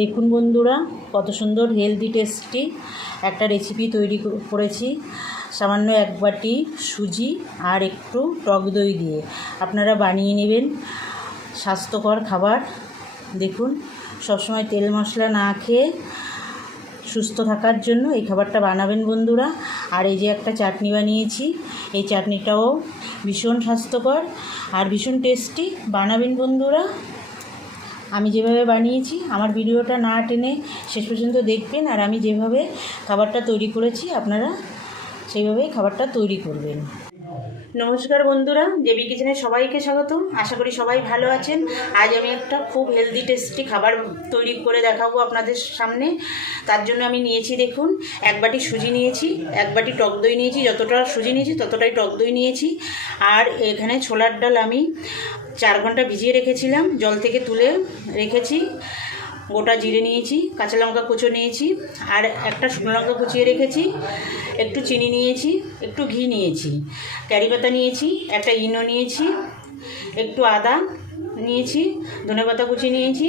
দেখুন বন্ধুরা, কত সুন্দর হেলদি টেস্টি একটা রেসিপি তৈরি করেছি। সামান্য এক বাটি সুজি আর একটু টক দই দিয়ে আপনারা বানিয়ে নেবেন স্বাস্থ্যকর খাবার। দেখুন, সবসময় তেল মশলা না খেয়ে সুস্থ থাকার জন্য এই খাবারটা বানাবেন বন্ধুরা। আর এই যে একটা চাটনি বানিয়েছি, এই চাটনিটাও ভীষণ স্বাস্থ্যকর আর ভীষণ টেস্টি। বানাবেন বন্ধুরা, আমি যেভাবে বানিয়েছি আমার ভিডিওটা না টেনে শেষ পর্যন্ত দেখবেন। আর আমি যেভাবে খাবারটা তৈরি করেছি আপনারা সেইভাবেই খাবারটা তৈরি করবেন। নমস্কার বন্ধুরা, দেবী কিচেনে সবাইকে স্বাগত। আশা করি সবাই ভালো আছেন। আজ আমি একটা খুব হেলদি টেস্টি খাবার তৈরি করে দেখাবো আপনাদের সামনে। তার জন্য আমি নিয়েছি, দেখুন, এক বাটি সুজি নিয়েছি, এক বাটি টক দই নিয়েছি। যতটা সুজি নিয়েছি ততটাই টক দই নিয়েছি। আর এখানে ছোলার ডাল আমি 4 ঘন্টা ভিজিয়ে রেখেছিলাম, জল থেকে তুলে রেখেছি। গোটা জিরে নিয়েছি, কাঁচা লঙ্কা কুচো নিয়েছি, আর একটা শুকনো লঙ্কা কুচিয়ে রেখেছি। একটু চিনি নিয়েছি, একটু ঘি নিয়েছি, কারি পাতা নিয়েছি, একটা ইনো নিয়েছি, একটু আদা নিয়েছি, ধনেপাতা কুচি নিয়েছি,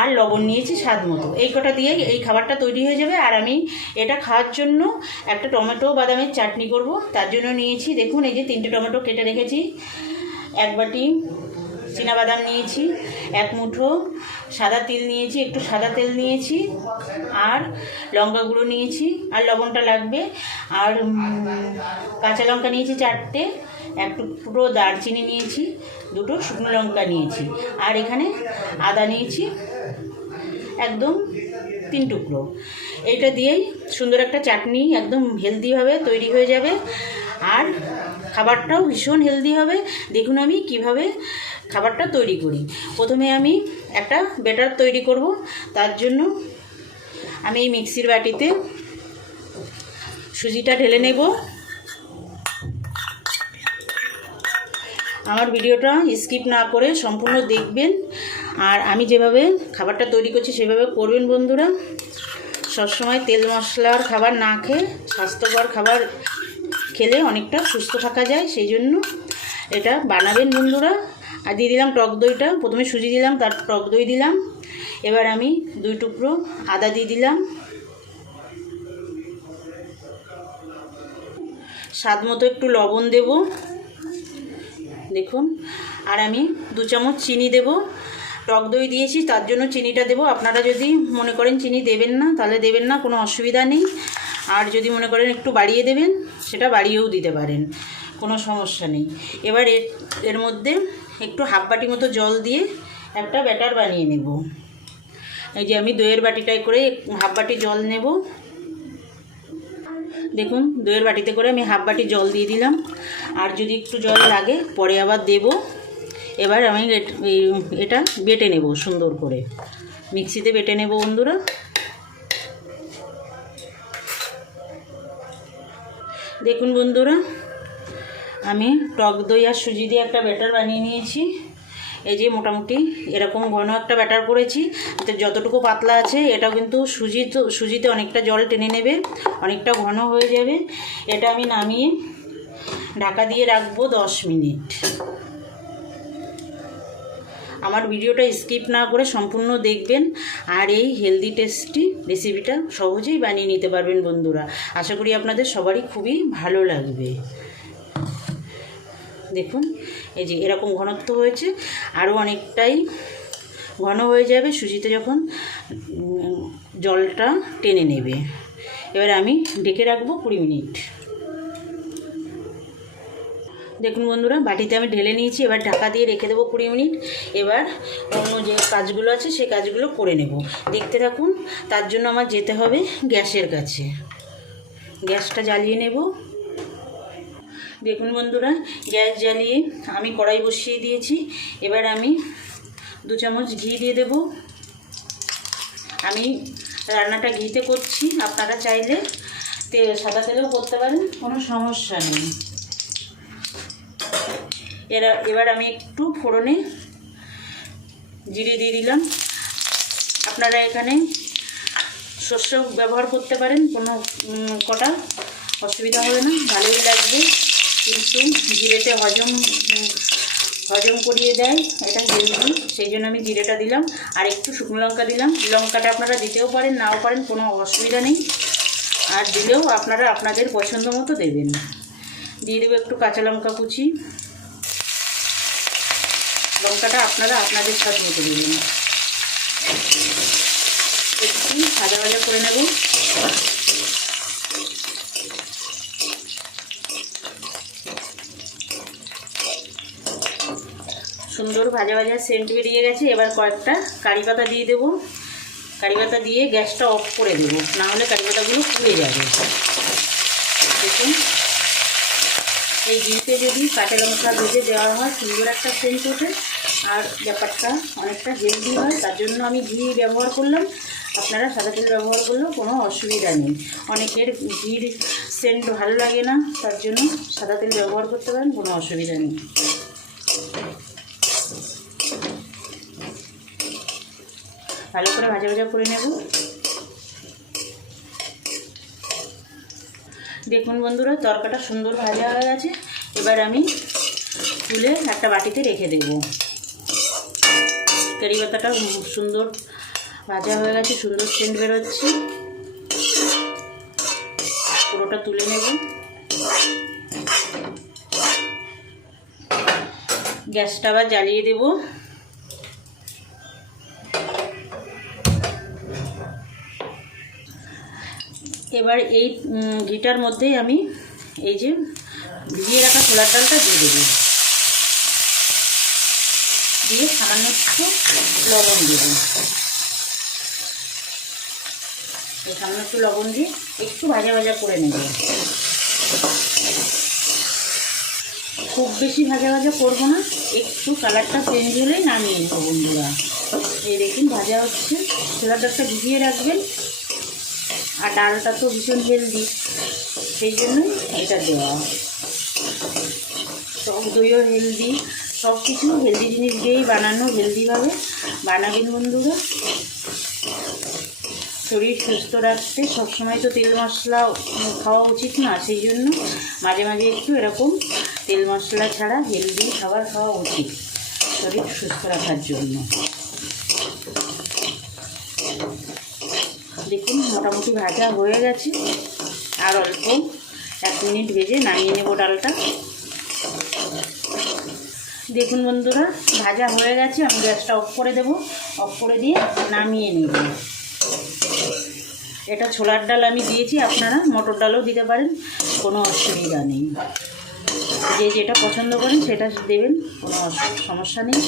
আর লবণ নিয়েছি স্বাদ মতো। এই কটা দিয়ে এই খাবারটা তৈরি হয়ে যাবে। আর আমি এটা খাওয়ার জন্য একটা টমেটো বাদামের চাটনি করব, তার জন্য নিয়েছি, দেখুন, এই যে 3টে টমেটো কেটে রেখেছি, এক বাটি চীনাবাদাম নিয়েছি, এক মুঠো সাদা তিল নিয়েছি, একটু সাদা তেল নিয়েছি, আর লঙ্কা গুঁড়ো নিয়েছি, আর লবণটা লাগবে, আর কাঁচা লঙ্কা নিয়েছি 4টে, একটু পুরো দারচিনি নিয়েছি, 2টো শুকনো লঙ্কা নিয়েছি, আর এখানে আদা নিয়েছি একদম 3 টুকরো। এইটা দিয়েই সুন্দর একটা চাটনি একদম হেলদিভাবে তৈরি হয়ে যাবে। আর খাবারটাও ভীষণ হেলদি হবে। দেখুন আমি কিভাবে খাবারটা তৈরি করি। প্রথমে আমি একটা ব্যাটার তৈরি করব। তার জন্য আমি এই মিক্সির বাটিতে সুজিটা ঢেলে নেব। আমার ভিডিওটা স্কিপ না করে সম্পূর্ণ দেখবেন। আর আমি যেভাবে খাবারটা তৈরি করছি সেভাবে করবেন বন্ধুরা। সবসময় তেল মশলার খাবার না খেয়ে স্বাস্থ্যকর খাবার খেলে অনেকটা সুস্থ থাকা যায়, সেই জন্য এটা বানাবেন বন্ধুরা। আর দিয়ে দিলাম টক দইটা। প্রথমে সুজি দিলাম, তার টক দই দিলাম। এবার আমি 2 টুকরো আদা দিয়ে দিলাম, স্বাদ মতো একটু লবণ দেব, দেখুন। আর আমি 2 চামচ চিনি দেব। টক দই দিয়েছি তার জন্য চিনিটা দেব। আপনারা যদি মনে করেন চিনি দেবেন না তাহলে দেবেন না, কোনো অসুবিধা নেই। আর যদি মনে করেন একটু বাড়িয়ে দেবেন সেটা বাড়িয়েও দিতে পারেন, কোনো সমস্যা নেই। এবার এর মধ্যে একটু হাফ বাটি মতো জল দিয়ে একটা ব্যাটার বানিয়ে নেব। এই যে আমি দইয়ের বাটিটায় করে হাফ বাটি জল নেব। দেখুন, দইয়ের বাটিতে করে আমি হাফ বাটি জল দিয়ে দিলাম। আর যদি একটু জল লাগে পরে আবার দেব। এবার আমি এটা বেটে নেব সুন্দর করে, মিক্সিতে বেটে নেব বন্ধুরা। দেখুন বন্ধুরা, আমি টক দই আর সুজি দিয়ে একটা ব্যাটার বানিয়ে নিয়েছি। এই যে মোটামুটি এরকম ঘন একটা ব্যাটার করেছি। যতটুকু পাতলা আছে এটাও কিন্তু সুজিতে অনেকটা জল টেনে নেবে, অনেকটা ঘন হয়ে যাবে। এটা আমি নামিয়ে ঢাকা দিয়ে রাখবো 10 মিনিট। আমার ভিডিওটা স্কিপ না করে সম্পূর্ণ দেখবেন। আর এই হেলদি টেস্টি রেসিপিটা সহজেই বানিয়ে নিতে পারবেন বন্ধুরা। আশা করি আপনাদের সবারই খুবই ভালো লাগবে। দেখুন, এই যে এরকম ঘনত্ব হয়েছে, আরও অনেকটাই ঘন হয়ে যাবে সুজিতে যখন জলটা টেনে নেবে। এবার আমি ঢেকে রাখবো 20 মিনিট। দেখুন বন্ধুরা, বাটিতে আমি ঢেলে নিয়েছি। এবার ঢাকা দিয়ে রেখে দেবো 20 মিনিট। এবার অন্য যে কাজগুলো আছে সেই কাজগুলো করে নেব। দেখতে থাকুন। তার জন্য আমার যেতে হবে গ্যাসের কাছে। গ্যাসটা জ্বালিয়ে নেব। দেখুন বন্ধুরা, গ্যাস জ্বালিয়ে আমি কড়াই বসিয়ে দিয়েছি। এবার আমি 2 চামচ ঘি দিয়ে দেব। আমি রান্নাটা ঘিতে করছি, আপনারা চাইলে সাদা তেলেও করতে পারেন, কোনো সমস্যা নেই। এবার আমি একটু ফোড়নে জিরে দিয়ে দিলাম। আপনারা এখানে সর্ষে ব্যবহার করতে পারেন, কোনো কটা অসুবিধা হবে না, ভালোই লাগবে। কিন্তু জিরেতে হজম করিয়ে দেয়, এটা হেলদি, সেই জন্য আমি জিরেটা দিলাম। আর একটু শুকনো লঙ্কা দিলাম। লঙ্কাটা আপনারা দিতেও পারেন, নাও পারেন, কোনো অসুবিধা নেই। আর দিলেও আপনারা আপনাদের পছন্দ মতো দেবেন। দিয়ে দেবো একটু কাঁচা লঙ্কা কুচি। লঙ্কাটা আপনারা আপনাদের স্বাদ মতো দেবেন। একটু ভাজা ভাজা করে নেব। সুন্দর ভাজা ভাজা সেন্ট বেরিয়ে গেছে। এবার কয়েকটা কারি পাতা দিয়ে দেবো। কারি পাতা দিয়ে গ্যাসটা অফ করে দেবো, না হলে কারি পাতাগুলো পুড়ে যাবে। দেখুন, এই ঘিতে যদি কাঁচা লঙ্কা ভেজে দেওয়া হয় সুন্দর একটা সেন্ট ওঠে, আর ব্যাপারটা অনেকটা হেলদি হয়। তার জন্য আমি ঘি ব্যবহার করলাম। আপনারা সাদা তেল ব্যবহার করলেও কোনো অসুবিধা নেই। অনেকের ঘির সেন্ট ভালো লাগে না, তার জন্য সাদা তেল ব্যবহার করতে পারেন, কোনো অসুবিধা নেই। ভালো করে ভাজা ভাজা করে নেব। দেখুন বন্ধুরা, তরকাটা সুন্দর ভাজা হয়ে গেছে। এবার আমি তুলে একটা বাটিতে রেখে দেব। কারি পাতাটা সুন্দর ভাজা হয়ে গেছে, সুন্দর সেন্ট বেরোচ্ছে। পুরোটা তুলে নেব। গ্যাসটা আবার জ্বালিয়ে দেব। এবার এই ঘিটার মধ্যেই আমি এই যে ভিজিয়ে রাখা ছোলার ডালটা দিয়ে দেবো। দিয়ে সামান্য একটু লবণ দেব। এই সামান্য একটু লবণ দিয়ে একটু ভাজা ভাজা করে নেব। খুব বেশি ভাজা ভাজা করবো না, একটু কালারটা চেঞ্জ হলেই নামিয়ে নেব বন্ধুরা। এই দেখুন ভাজা হচ্ছে। ছোলার ডালটা ভিজিয়ে রাখবেন। আর ডালটা তো ভীষণ হেলদি, সেই জন্যই এটা দেওয়া। টক দইও হেলদি, সব কিছু হেলদি জিনিস দিয়েই বানানো, হেলদিভাবে বানাবেন বন্ধুরা। শরীর সুস্থ রাখতে সবসময় তো তেল মশলা খাওয়া উচিত না, সেই জন্য মাঝে মাঝে একটু এরকম তেল মশলা ছাড়া হেলদি খাবার খাওয়া উচিত শরীর সুস্থ রাখার জন্য। দেখুন মোটামুটি ভাজা হয়ে গেছে। আর অল্প 1 মিনিট ভেজে নামিয়ে নেব ডালটা। দেখুন বন্ধুরা, ভাজা হয়ে গেছে। আমি গ্যাসটা অফ করে দেব। অফ করে দিয়ে নামিয়ে নেব। এটা ছোলার ডাল আমি দিয়েছি, আপনারা মটর ডালও দিতে পারেন, কোনো অসুবিধা নেই। যে যেটা পছন্দ করেন সেটা দেবেন, কোনো সমস্যা নেই।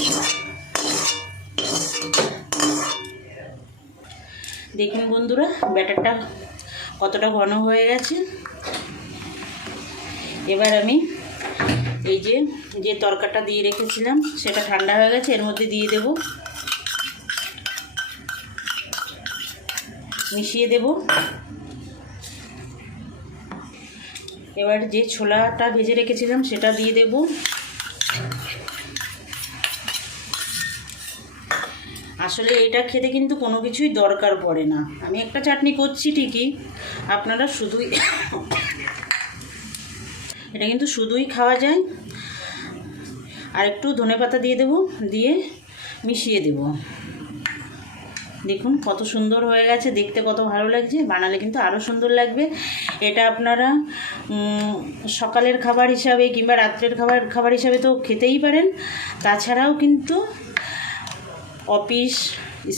দেখুন বন্ধুরা, ব্যাটারটা কতটা ঘন হয়ে গেছে। এবার আমি এই যে তরকাটা দিয়ে রেখেছিলাম সেটা ঠান্ডা হয়ে গেছে, এর মধ্যে দিয়ে দেব। মিশিয়ে দেব। এবার যে ছোলাটা ভেজে রেখেছিলাম সেটা দিয়ে দেব। আসলে এটা খেতে কিন্তু কোনো কিছুই দরকার পড়ে না। আমি একটা চাটনি করছি ঠিকই, আপনারা শুধুই এটা কিন্তু শুধুই খাওয়া যায়। আর একটু ধনেপাতা দিয়ে দেব, দিয়ে মিশিয়ে দেব। দেখুন কত সুন্দর হয়ে গেছে, দেখতে কত ভালো লাগছে। বানালে কিন্তু আরও সুন্দর লাগবে। এটা আপনারা সকালের খাবার হিসাবে কিংবা রাত্রের খাবার হিসাবে তো খেতেই পারেন। তাছাড়াও কিন্তু অফিস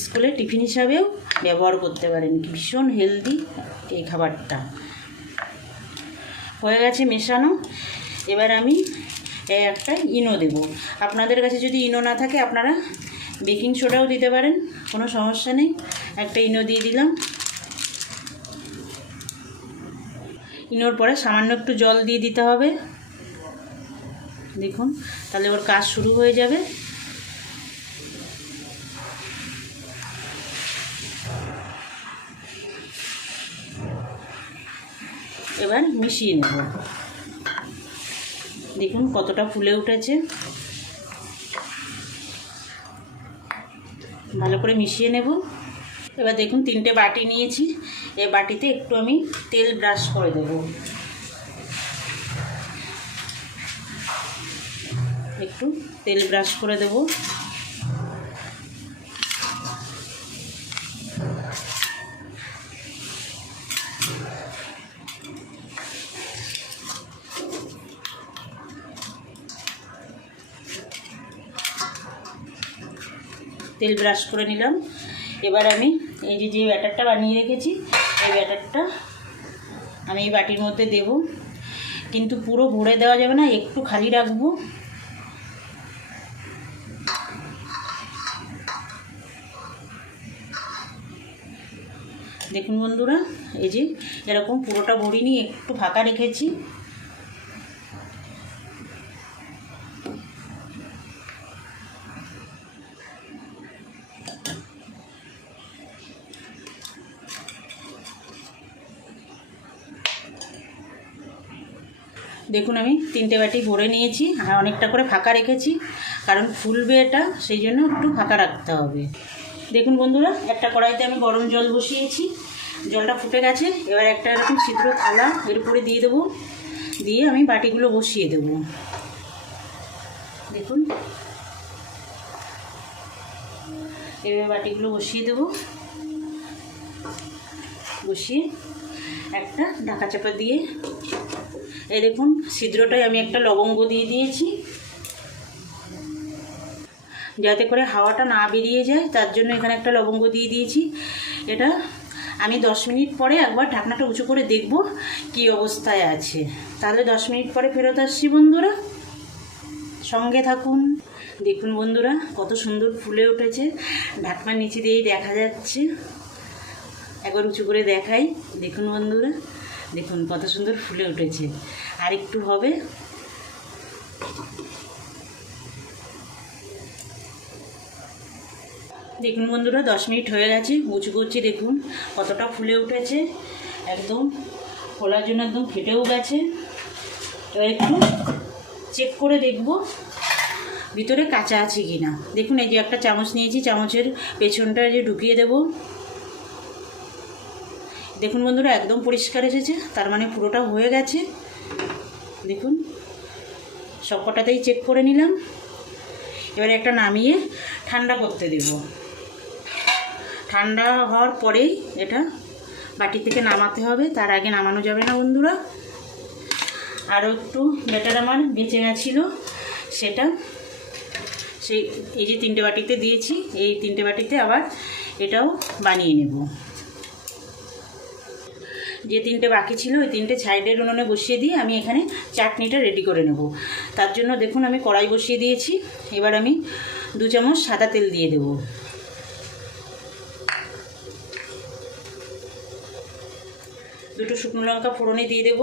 স্কুলে টিফিন হিসাবেও ব্যবহার করতে পারেন। ভীষণ হেলদি এই খাবারটা। হয়ে গেছে মেশানো। এবার আমি একটা ইনো দেব। আপনাদের কাছে যদি ইনো না থাকে আপনারা বেকিং সোডাও দিতে পারেন, কোনো সমস্যা নেই। একটা ইনো দিয়ে দিলাম। ইনোর পরে সামান্য একটু জল দিয়ে দিতে হবে। দেখুন, তাহলে ওর কাজ শুরু হয়ে যাবে। এবার মিশিয়ে নেব। দেখুন কতটা ফুলে উঠেছে। ভালো করে মিশিয়ে নেব। এবার দেখুন 3টে বাটি নিয়েছি। এই বাটিতে একটু আমি তেল ব্রাশ করে দেব। একটু তেল ব্রাশ করে দেব। তেল ব্রাশ করে নিলাম। এবার আমি এই যে ব্যাটারটা বানিয়ে রেখেছি, এই ব্যাটারটা আমি এই বাটির মধ্যে দেব, কিন্তু পুরো ভরে দেওয়া যাবে না, একটু খালি রাখবো। দেখুন বন্ধুরা, এই যে এরকম পুরোটা ভরিনি, একটু ফাঁকা রেখেছি। দেখুন আমি 3টে বাটি ভরে নিয়েছি, আর অনেকটা করে ফাঁকা রেখেছি, কারণ ফুলবে এটা, সেই জন্য একটু ফাঁকা রাখতে হবে। দেখুন বন্ধুরা, একটা কড়াইতে আমি গরম জল বসিয়েছি, জলটা ফুটে গেছে। এবার একটা এরকম ছিদ্র থালা এর উপরে দিয়ে দেবো, দিয়ে আমি বাটিগুলো বসিয়ে দেবো। দেখুন এবার বাটিগুলো বসিয়ে দেবো, বসিয়ে একটা ঢাকা চাপা দিয়ে, এই দেখুন ছিদ্রটায় আমি একটা লবঙ্গ দিয়ে দিয়েছি, যাতে করে হাওয়াটা না বেরিয়ে যায়, তার জন্য এখানে একটা লবঙ্গ দিয়ে দিয়েছি। এটা আমি 10 মিনিট পরে একবার ঢাকনাটা উঁচু করে দেখব কি অবস্থায় আছে। তাহলে 10 মিনিট পরে ফেরত আসছি বন্ধুরা, সঙ্গে থাকুন। দেখুন বন্ধুরা, কত সুন্দর ফুলে উঠেছে, ঢাকনার নিচে দিয়েই দেখা যাচ্ছে। একবার উঁচু করে দেখাই, দেখুন বন্ধুরা, দেখুন কত সুন্দর ফুলে উঠেছে। আর একটু হবে। দেখুন বন্ধুরা, 10 মিনিট হয়ে গেছে, উঁচু করছি, দেখুন কতটা ফুলে উঠেছে, একদম ফোলার জন্য একদম ফেটেও গেছে। এবার একটু চেক করে দেখব ভিতরে কাঁচা আছে কি না। দেখুন এই যে একটা চামচ নিয়েছি, চামচের পেছনটা যে ঢুকিয়ে দেব। দেখুন বন্ধুরা, একদম পরিষ্কার এসেছে, তার মানে পুরোটা হয়ে গেছে। দেখুন সব কটাতেই চেক করে নিলাম। এবারে একটা নামিয়ে ঠান্ডা করতে দেব। ঠান্ডা হওয়ার পরেই এটা বাটি থেকে নামাতে হবে, তার আগে নামানো যাবে না বন্ধুরা। আরও একটু ব্যাটার আমার বেঁচে গেছিলো, সেটা এই যে 3টে বাটিতে দিয়েছি, এই 3টে বাটিতে আবার এটাও বানিয়ে নেব। যে 3টে বাকি ছিল, ওই 3টে সাইডের উনুনে বসিয়ে দিয়ে আমি এখানে চাটনিটা রেডি করে নেব। তার জন্য দেখুন আমি কড়াই বসিয়ে দিয়েছি। এবার আমি 2 চামচ সাদা তেল দিয়ে দেব। দুটো শুকনো লঙ্কা ফোড়নে দিয়ে দেব।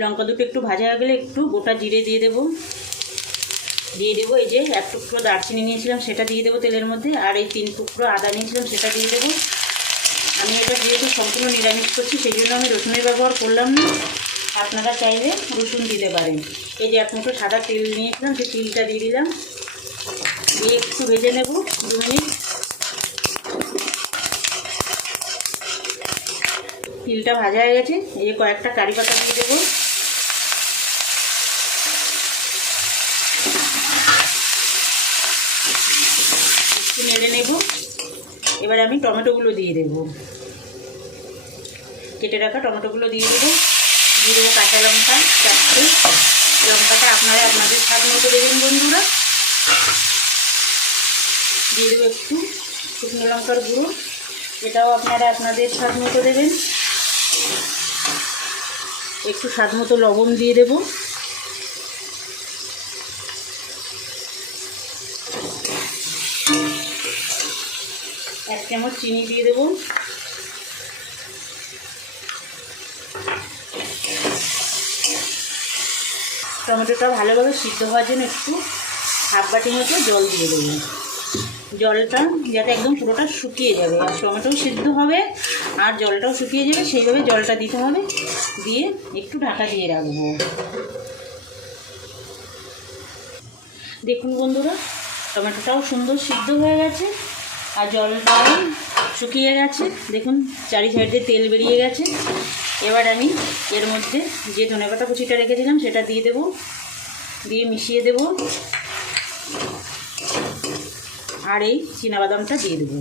লঙ্কা দুটো একটু ভাজা হয়ে গেলে একটু গোটা জিরে দিয়ে দেব। দিয়ে দেবো এই যে 1 টুকরো দারচিনি নিয়েছিলাম, সেটা দিয়ে দেবো তেলের মধ্যে। আর এই 3 টুকরো আদা নিয়েছিলাম, সেটা দিয়ে দেবো। আমি এটা যেহেতু সম্পূর্ণ নিরামিষ করছি, সেই জন্য আমি রসুনের ব্যবহার করলাম না, আপনারা চাইলে রসুন দিতে পারেন। এই যে 1 মুঠো সাদা তেল নিয়েছিলাম, সেই তেলটা দিয়ে দিলাম, দিয়ে একটু ভেজে নেব 2 মিনিট। তেলটা ভাজা হয়ে গেছে, এই যে কয়েকটা কারি পাতা দিয়ে দেবো। একটু নেড়ে নেব। এবার আমি টমেটোগুলো দিয়ে দেব, কেটে রাখা টমেটোগুলো দিয়ে দেবো। দিয়ে দেবো কাঁচা লঙ্কা 4টে, লঙ্কাটা আপনারা আপনাদের স্বাদ মতো দেবেন বন্ধুরা। দিয়ে দেবো একটু শুকনো লঙ্কার গুঁড়ো, এটাও আপনারা আপনাদের স্বাদ মতো দেবেন। একটু স্বাদ মতো লবণ দিয়ে দেব। এক চামচ চিনি দিয়ে দেব। টমেটোটা ভালোভাবে সিদ্ধ হওয়ার জন্য একটু হাফ বাটি মতো জল দিয়ে দেবো। জলটা যাতে একদম পুরোটা শুকিয়ে যাবে, আর টমেটোও সিদ্ধ হবে আর জলটাও শুকিয়ে যাবে, সেইভাবে জলটা দিতে হবে। দিয়ে একটু ঢাকা দিয়ে রাখবো। দেখুন বন্ধুরা, টমেটোটাও সুন্দর সিদ্ধ হয়ে গেছে আর জলটাও শুকিয়ে গেছে। দেখুন চারি সাইডে তেল বেরিয়ে গেছে। এবার আমি এর মধ্যে যে ধনেপাতা কুচিটা রেখেছিলাম সেটা দিয়ে দেবো, দিয়ে মিশিয়ে দেব, আর এই চিনাবাদামটা দিয়ে দেবো,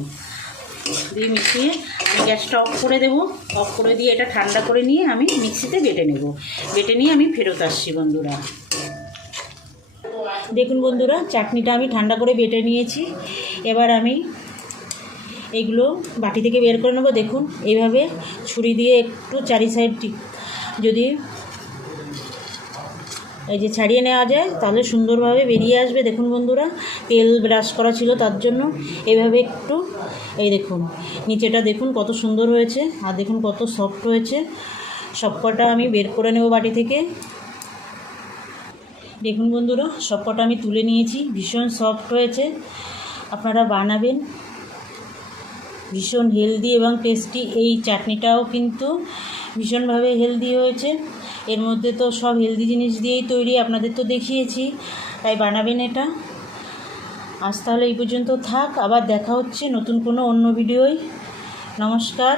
দিয়ে মিশিয়ে আমি গ্যাসটা অফ করে দেবো। অফ করে দিয়ে এটা ঠান্ডা করে নিয়ে আমি মিক্সিতে বেটে নেব। বেটে নিয়ে আমি ফেরত আসছি বন্ধুরা। দেখুন বন্ধুরা, চাটনিটা আমি ঠান্ডা করে বেটে নিয়েছি। এবার আমি এগুলো বাটি থেকে বের করে নেবো। দেখুন এইভাবে ছুরি দিয়ে একটু চারি সাইড যদি এই যে ছাড়িয়ে নেওয়া যায় তাহলে সুন্দরভাবে বেরিয়ে আসবে। দেখুন বন্ধুরা, তেল ব্রাশ করা ছিল তার জন্য এভাবে একটু, এই দেখুন নিচেটা দেখুন কত সুন্দর হয়েছে, আর দেখুন কত সফট হয়েছে। সবকটা আমি বের করে নেব বাটি থেকে। দেখুন বন্ধুরা, সবকটা আমি তুলে নিয়েছি, ভীষণ সফট হয়েছে। আপনারা বানাবেন, ভীষণ হেলদি এবং টেস্টি। এই চাটনিটাও কিন্তু ভীষণভাবে হেলদি হয়েছে। এর মধ্যে তো সব হেলদি জিনিস দিয়েই তৈরি, আপনাদের তো দেখিয়েছি, তাই বানাবেন এটা। আজ তাহলে এই পর্যন্ত থাক, আবার দেখা হচ্ছে নতুন কোনো অন্য ভিডিওয়। নমস্কার।